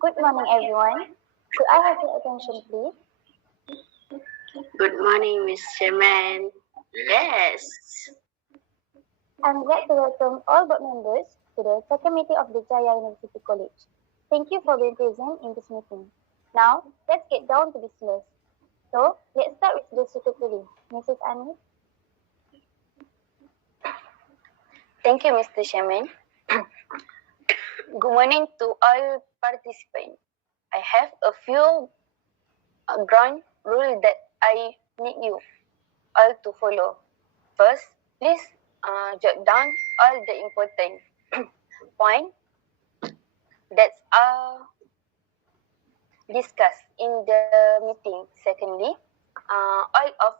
Good morning, everyone. Could I have your attention, please? Good morning, Miss Chairman. Yes. I'm glad to welcome all board members to the second meeting of the Jaya University College. Thank you for being present in this meeting. Now, let's get down to business. So, let's start with the secretary, Mrs. Anis. Thank you, Mr. Chairman. Good morning to all participants. I have a few ground rules that I need you all to follow. First, please jot down all the important points that are discussed in the meeting. Secondly, all of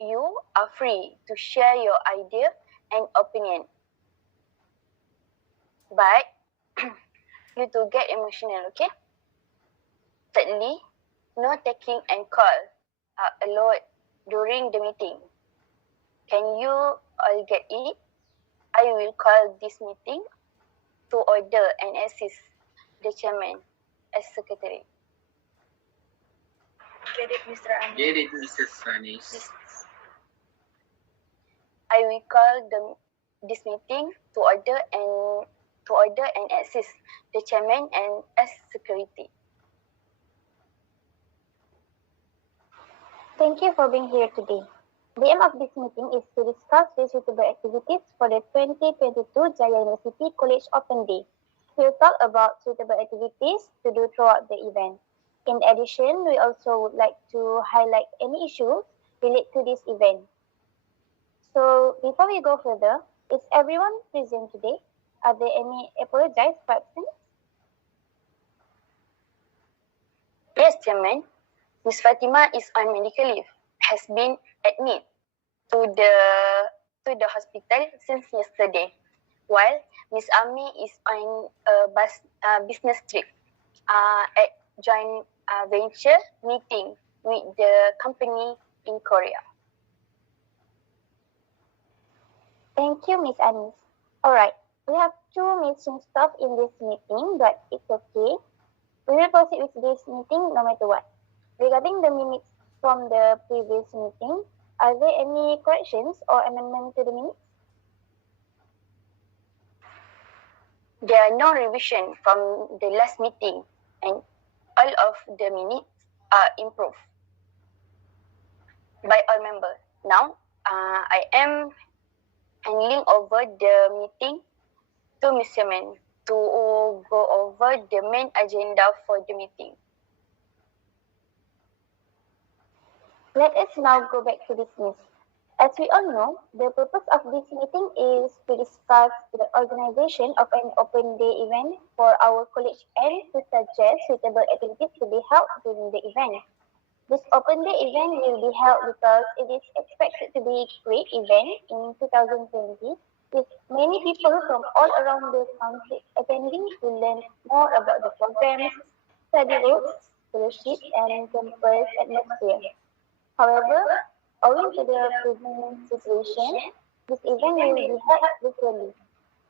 you are free to share your idea and opinion. But you to get emotional, okay? Thirdly, no taking and call are allowed during the meeting. Can you all get it? I will call this meeting to order and assist the chairman as secretary. Get it, Mr. Anis. Get it, Mrs. Anis. I will call this meeting to order and assist the chairman and as security. Thank you for being here today. The aim of this meeting is to discuss the suitable activities for the 2022 Jaya University College Open Day. We'll talk about suitable activities to do throughout the event. In addition, we also would like to highlight any issues related to this event. So, before we go further, is everyone present today? Are there any apologies for absence? Yes, chairman. Ms. Fatima is on medical leave, has been admitted to the hospital since yesterday, while Ms. Ami is on a business trip at joint venture meeting with the company in Korea. Thank you, Ms. Anis. Alright, we have two missing staff in this meeting, but it's okay. We will proceed with this meeting no matter what. Regarding the minutes from the previous meeting, are there any corrections or amendments to the minutes? There are no revision from the last meeting, and all of the minutes are improved by all members. Now, I am handing over the meeting to Mr. Man to go over the main agenda for the meeting. Let us now go back to business. As we all know, the purpose of this meeting is to discuss the organization of an open day event for our college and to suggest suitable activities to be held during the event. This open day event will be held because it is expected to be a great event in 2020 with many people from all around the country attending to learn more about the programs, study routes, fellowships, and campus atmosphere. However, owing to the present situation, this event will be held virtually.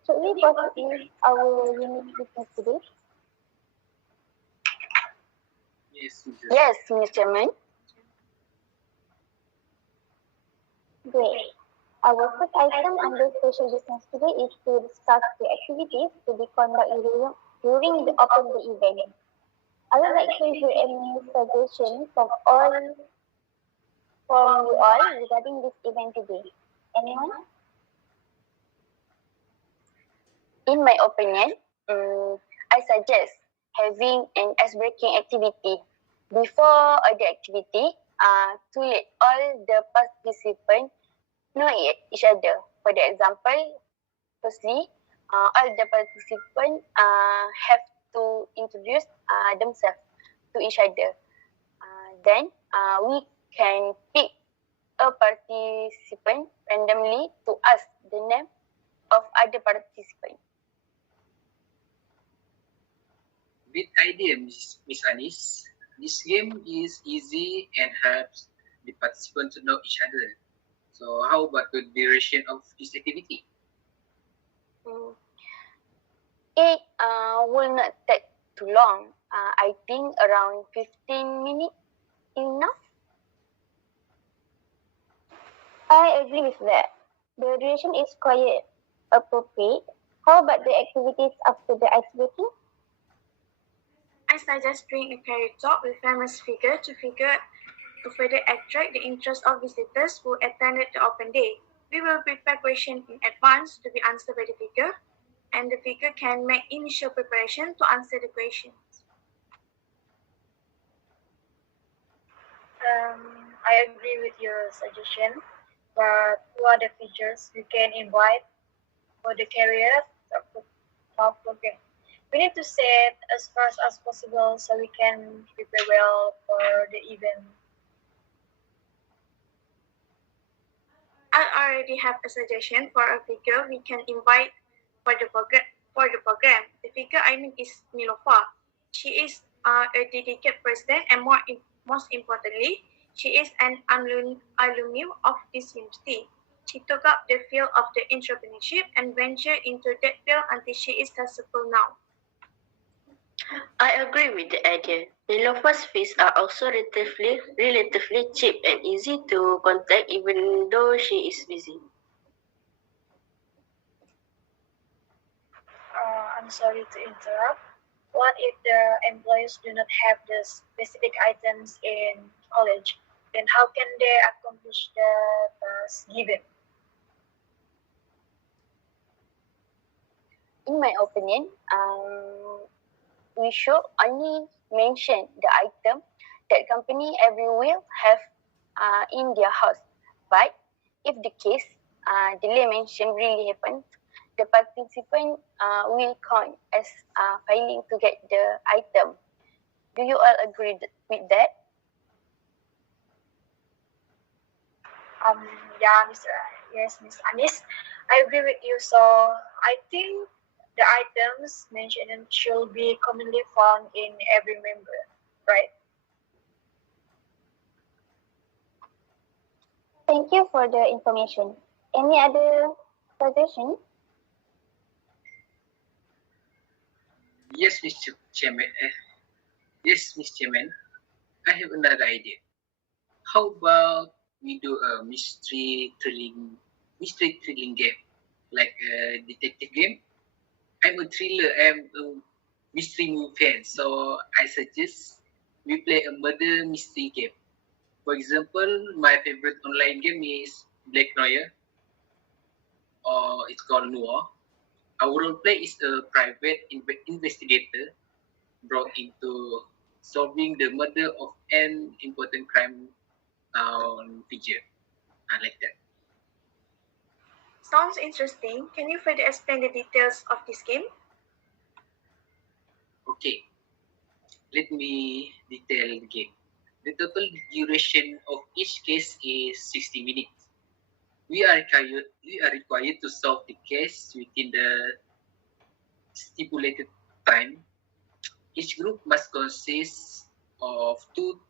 Should we proceed with our unit business today? Yes, Mr. Man. Great. Our first item under special business today is to discuss the activities to be conducted during the open day event. I would like to hear any suggestions from you all regarding this event today. Anyone? In my opinion, I suggest having an ice-breaking activity before the activity to let all the participants know each other. For the example, firstly, all the participants have to introduce themselves to each other. Then we can pick a participant randomly to ask the name of other participant. Great idea, Miss Anis. This game is easy and helps the participants to know each other. So how about the duration of this activity? It will not take too long. I think around 15 minutes enough. I agree with that. The duration is quite appropriate. How about the activities after the ice breaking? I suggest doing a career talk with famous figure to further attract the interest of visitors who attended the open day. We will prepare questions in advance to be answered by the figure, and the figure can make initial preparation to answer the questions. I agree with your suggestion, but who are the features we can invite for the career talk program? We need to set as fast as possible so we can prepare well for the event. I already have a suggestion for a figure we can invite for the program. The figure I mean is Nilofa. She is a dedicated person, and most importantly, she is an alumni of this university. She took up the field of the entrepreneurship and ventured into that field until she is successful now. I agree with the idea. Nilofar's fees are also relatively cheap and easy to contact even though she is busy. I'm sorry to interrupt. What if the employees do not have the specific items in college? Then how can they accomplish the task given? In my opinion, we should only mention the item that company every will have in their house. But if the case delay mention really happens, the participant will count as failing to get the item. Do you all agree with that? Yeah, Miss Anis, I agree with you. So I think the items mentioned should be commonly found in every member, right? Thank you for the information. Any other suggestion? Yes, Mr. Chairman. Yes, Mr. Chairman. I have another idea. How about we do a mystery thrilling game, like a detective game? I'm a mystery movie fan, so I suggest we play a murder mystery game. For example, my favorite online game is Black Noir, or it's called Noir. Our role play is a private investigator brought into solving the murder of an important crime figure. I like that. Sounds interesting. Can you further explain the details of this game? Okay, let me detail the game. The total duration of each case is 60 minutes. We are required to solve the case within the stipulated time. Each group must consist of two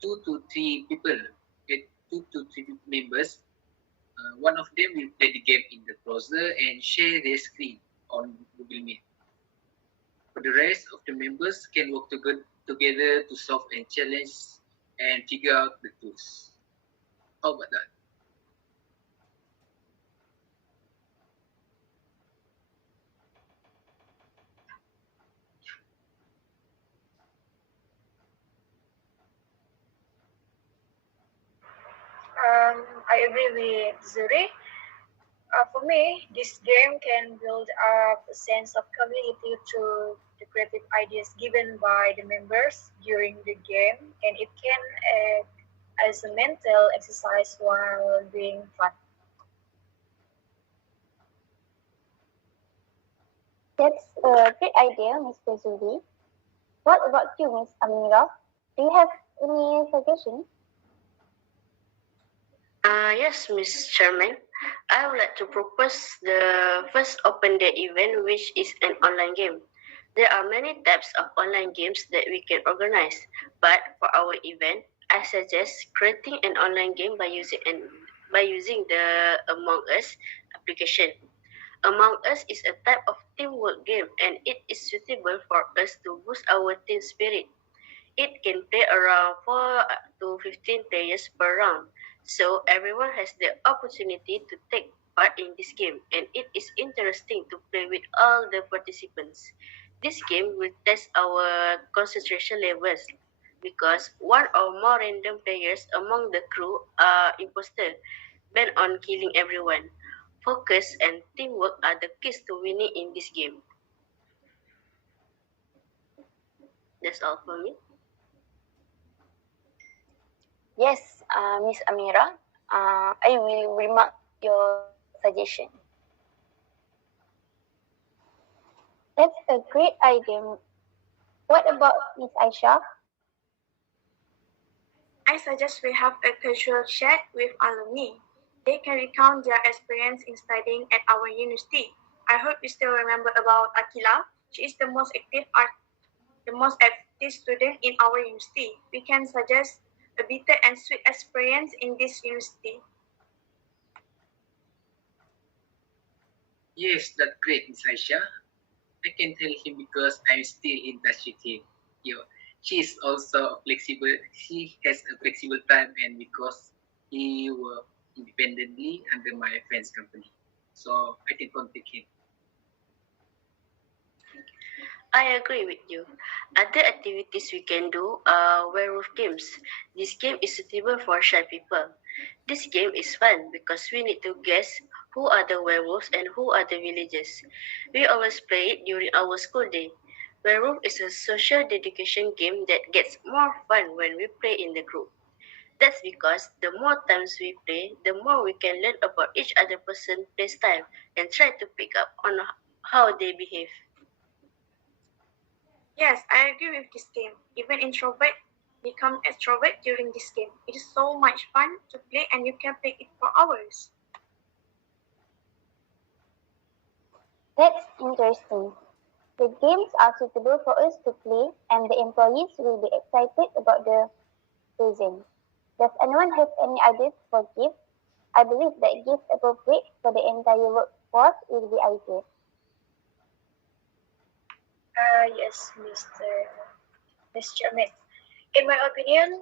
to three people, two to three members. One of them will play the game in the browser and share their screen on Google Meet. For the rest of the members can work together to solve a challenge and figure out the clues. How about that? I agree with Zuri. For me, this game can build up a sense of community through the creative ideas given by the members during the game, and it can act as a mental exercise while being fun. That's a great idea, Mr. Zuri. What about you, Miss Amira? Do you have any suggestion? Yes, Ms. Chairman. I would like to propose the first open day event, which is an online game. There are many types of online games that we can organize, but for our event, I suggest creating an online game by using the Among Us application. Among Us is a type of teamwork game and it is suitable for us to boost our team spirit. It can play around 4 to 15 players per round, so everyone has the opportunity to take part in this game, and it is interesting to play with all the participants. This game will test our concentration levels because one or more random players among the crew are imposter, bent on killing everyone. Focus and teamwork are the keys to winning in this game. That's all for me. Yes, Miss Amira, I will remark your suggestion. That's a great idea. What about Miss Aisha? I suggest we have a casual chat with alumni. They can recount their experience in studying at our university. I hope you still remember about Akila. She is the most active student in our university. We can suggest a bitter and sweet experience in this university. Yes, that's great, Miss Aisha. I can tell him because I'm still in touch with him. You know, she is also flexible. She has a flexible time, and because he work independently under my friend's company, so I can contact him. I agree with you. Other activities we can do are werewolf games. This game is suitable for shy people. This game is fun because we need to guess who are the werewolves and who are the villagers. We always play it during our school day. Werewolf is a social dedication game that gets more fun when we play in the group. That's because the more times we play, the more we can learn about each other person play style and try to pick up on how they behave. Yes, I agree with this game. Even introvert become extrovert during this game. It is so much fun to play and you can play it for hours. That's interesting. The games are suitable for us to play, and the employees will be excited about the present. Does anyone have any ideas for gifts? I believe that gifts appropriate for the entire workforce will be ideal. Yes, Mr. Chairman. In my opinion,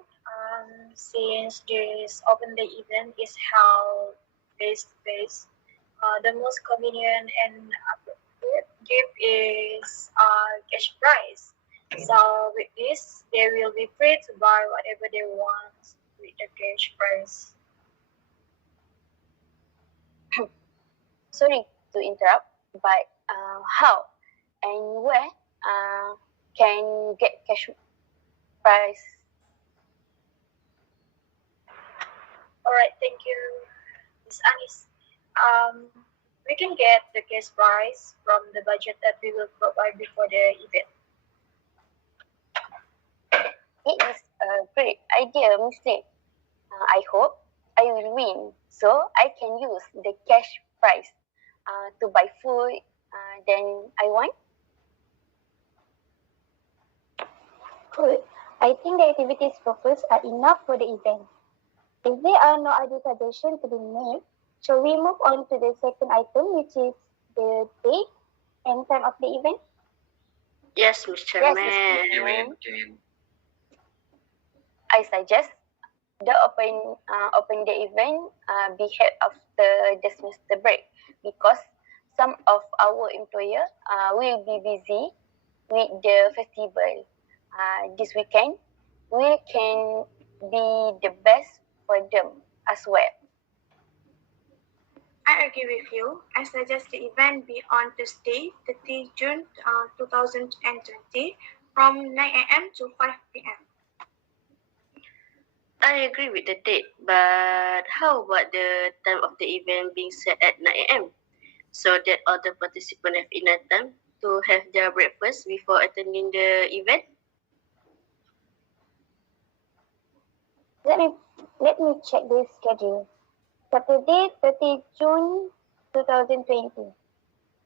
since this open day event is held face to face, the most convenient and appropriate gift is cash prize. So with this, they will be free to buy whatever they want with the cash prize. Sorry to interrupt, but how and where can you get cash prize? All right, thank you, Ms. Anis. We can get the cash prize from the budget that we will provide before the event. It is a great idea, Mr. I hope I will win, so I can use the cash prize to buy food. Then I want. Good. I think the activities proposed are enough for the event. If there are no other suggestions to be made, shall we move on to the second item, which is the date and time of the event? Yes, Mr. Yes, Chairman. Mr. Chairman, can I suggest the open day event be held after the semester break because some of our employer will be busy with the festival this weekend. We can be the best for them as well. I agree with you. I suggest the event be on Tuesday, 30 June 2020 from 9 a.m. to 5 p.m. I agree with the date, but how about the time of the event being set at 9 a.m. so that all the participants have enough time to have their breakfast before attending the event? Let me check the schedule. Saturday, 30 June 2020.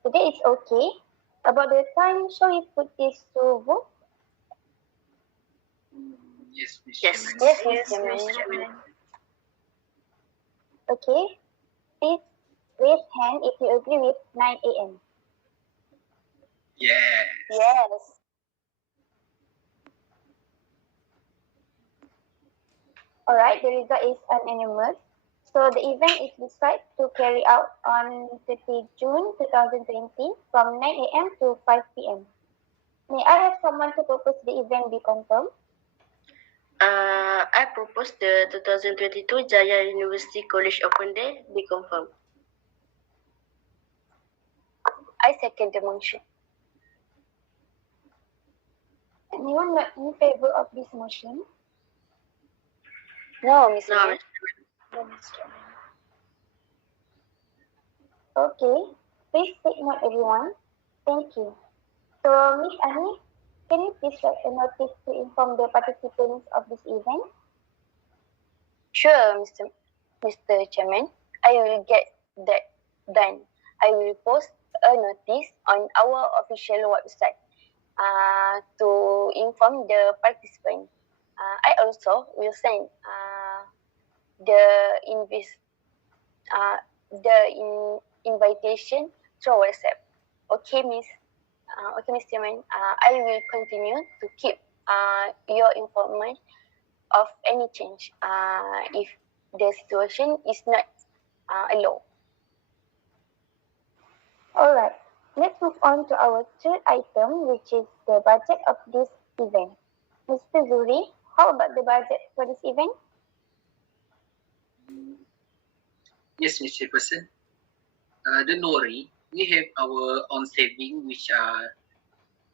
Today is okay. About the time, shall we put this to vote? yes, Mr. Yes. Chairman. Yes, Yes, Mr. Mr. Chairman. Chairman. Okay. Please Raise hand if you agree with 9 a.m. Yes. Yes. Alright, the result is unanimous. So the event is decided to carry out on 30 June 2020 from 9 a.m. to 5 p.m. May I have someone to propose the event be confirmed? I propose the 2022 Jaya University College Open Day be confirmed. I second the motion. Anyone not in favor of this motion? No, Miss No, Chairman. Okay, please take note everyone. Thank you. So Miss Annie, can you please write a notice to inform the participants of this event? Sure, Mr. Chairman. I will get that done. I will post a notice on our official website to inform the participant. I also will send the invis- invitation through WhatsApp. Okay, Miss Chairman. I will continue to keep your information of any change if the situation is not allowed. Alright, let's move on to our third item, which is the budget of this event. Mr. Zuri, how about the budget for this event? Yes, Mr. Person. Don't worry, we have our own saving, which are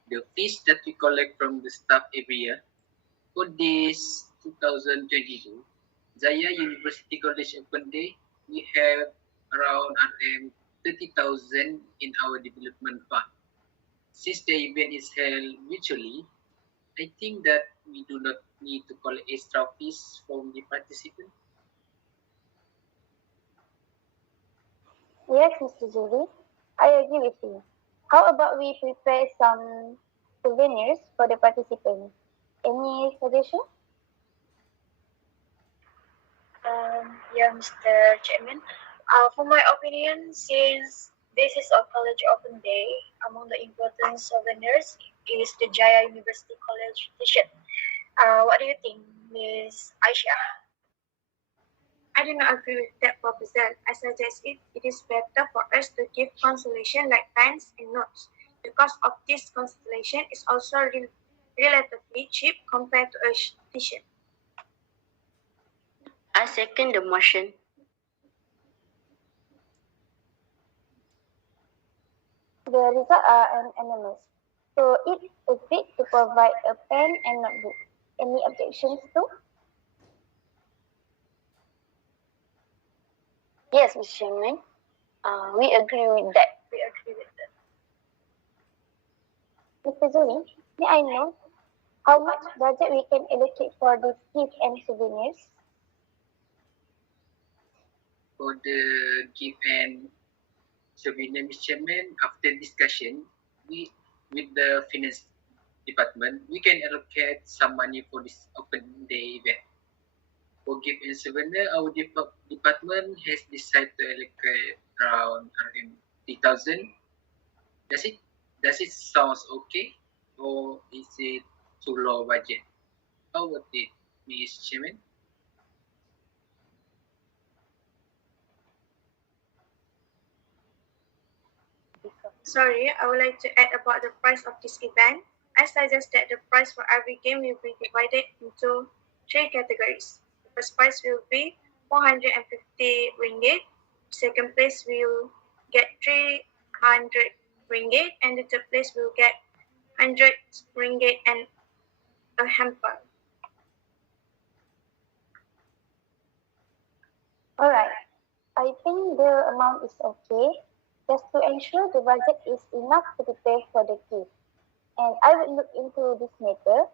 the fees that we collect from the staff every year. For this 2022 Jaya University College Open Day, we have around RM 30,000 in our development fund. Since the event is held virtually, I think that we do not need to collect extra fees from the participants. Yes, Mr. Zuri, I agree with you. How about we prepare some souvenirs for the participants? Any suggestion? Yeah, Mr. Chairman. For my opinion, since this is a college open day, among the important souvenirs is the Jaya University College T-shirt. What do you think, Miss Aisha? I do not agree with that proposal. I suggest it is better for us to give consolation like pens and notes. The cost of this consolation is also relatively cheap compared to a t-shirt. I second the motion. The results are unanimous. So it agreed to provide a pen and notebook. Any objections to? Yes, Mr. Chairman. We agree with that. We agree with that. Mr. Zuri, may I know how much budget we can allocate for this gift and souvenirs? For the gift and souvenir, Mr. Chairman, after discussion with the finance department, we can allocate some money for this open day event. For gift and souvenir, our department has decided to allocate around RM 3,000. Does it sounds okay, or is it too low budget? How about it, Ms. Chairman? Sorry, I would like to add about the price of this event. I suggest that the price for every game will be divided into three categories. The first prize will be 450 ringgit. Second place will get 300 ringgit, and the third place will get 100 ringgit and a hamper. Alright, I think the amount is okay, just to ensure the budget is enough to prepare for the gift. And I will look into this matter.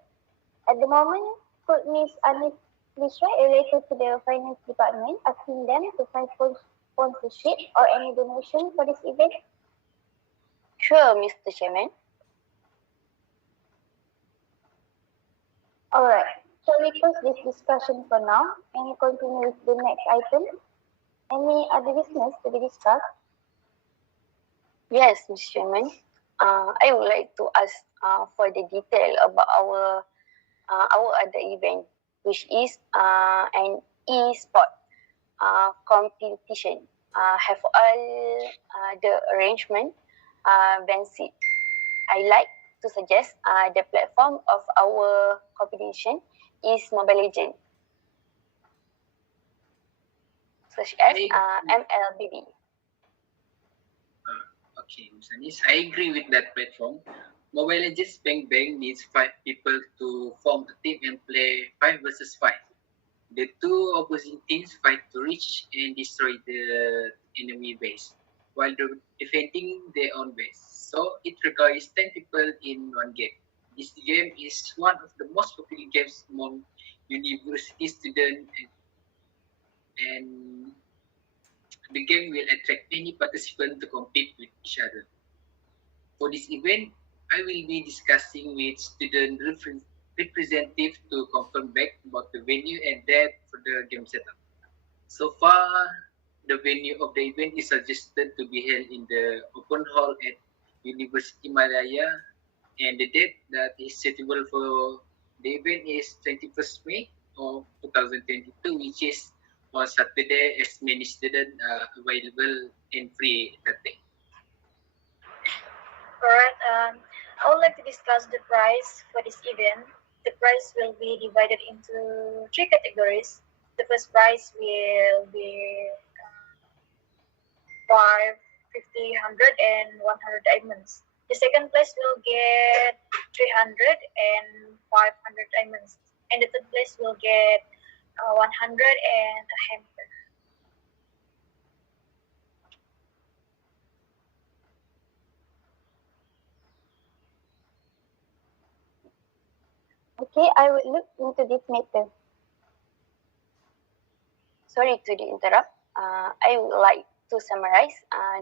At the moment, could Ms. Anis please write a letter to the finance department asking them to find sponsorship or any donation for this event? Sure, Mr. Chairman. Alright, shall we close this discussion for now and continue with the next item? Any other business to be discussed? Yes, Mr. Chairman. I would like to ask for the detail about our other event, which is an e-sport competition. Have all the arrangement been set? I like to suggest the platform of our competition is Mobile Legend, such as MLBB. Okay, Ms. Anis, I agree with that platform. Mobile Legends Bang Bang needs 5 people to form a team and play 5 versus 5. The two opposing teams fight to reach and destroy the enemy base while defending their own base. So it requires 10 people in one game. This game is one of the most popular games among university students, and the game will attract many participants to compete with each other. For this event, I will be discussing with student representative to confirm back about the venue and date for the game setup. So far, the venue of the event is suggested to be held in the open hall at University Malaya, and the date that is suitable for the event is 21st May of 2022, which is on Saturday, as many students are available and free that day. Alright, I would like to discuss the prize for this event. The prize will be divided into three categories. The first prize will be 5, 50, 100, and 100 diamonds. The second place will get 300 and 500 diamonds. And the third place will get 100 and a hamper. Okay, I will look into this matter. Sorry to interrupt. I would like to summarize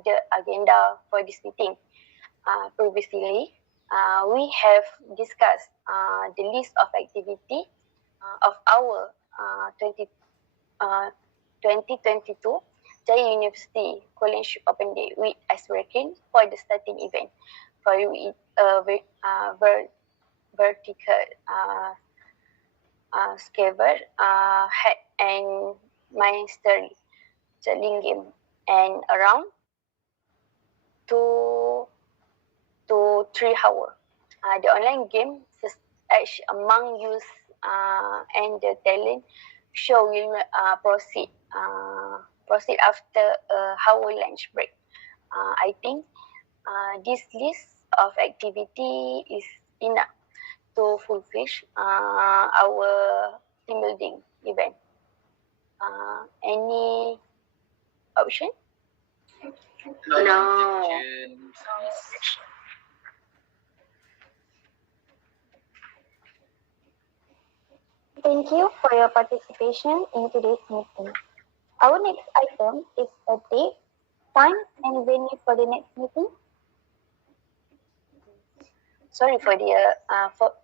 the agenda for this meeting. Previously, we have discussed the list of activity of our 2022 Jaya University College Open Day with icebreaking for the starting event for vertical scabbard hat and mastery selling game and around 2 to 3 hours. The online game edge among youth and the talent show will proceed after a hour lunch break. I think this list of activity is enough to fulfill our team building event. Any option? No. Thank you for your participation in today's meeting. Our next item is a date, time, and venue for the next meeting. Sorry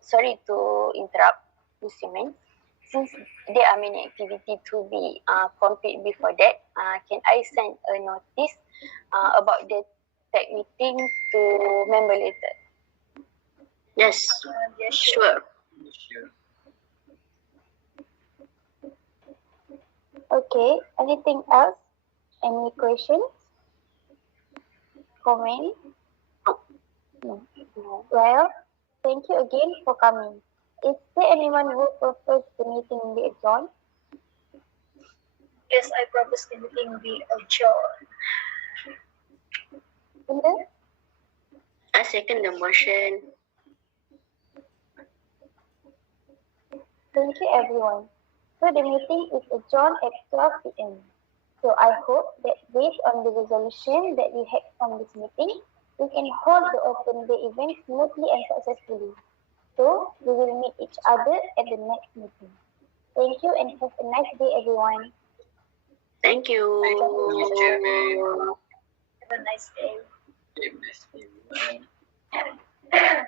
sorry to interrupt, Ms. Yumin. Since there are many activities to be complete before that, can I send a notice about the tech meeting to member later? Yes, Yes, sure. Sure. Okay, anything else? Any questions? Comment? No. Well, thank you again for coming. Is there anyone who prefers the meeting be adjourned? Yes, I propose the meeting be adjourned. Linda? I second the motion. Thank you, everyone. So the meeting is adjourned at 12 p.m. So I hope that based on the resolution that we had from this meeting, we can hold the open day event smoothly and successfully. So we will meet each other at the next meeting. Thank you and have a nice day, everyone. Thank you. Ms. Chairman. Have a nice day. Have a nice day, everyone.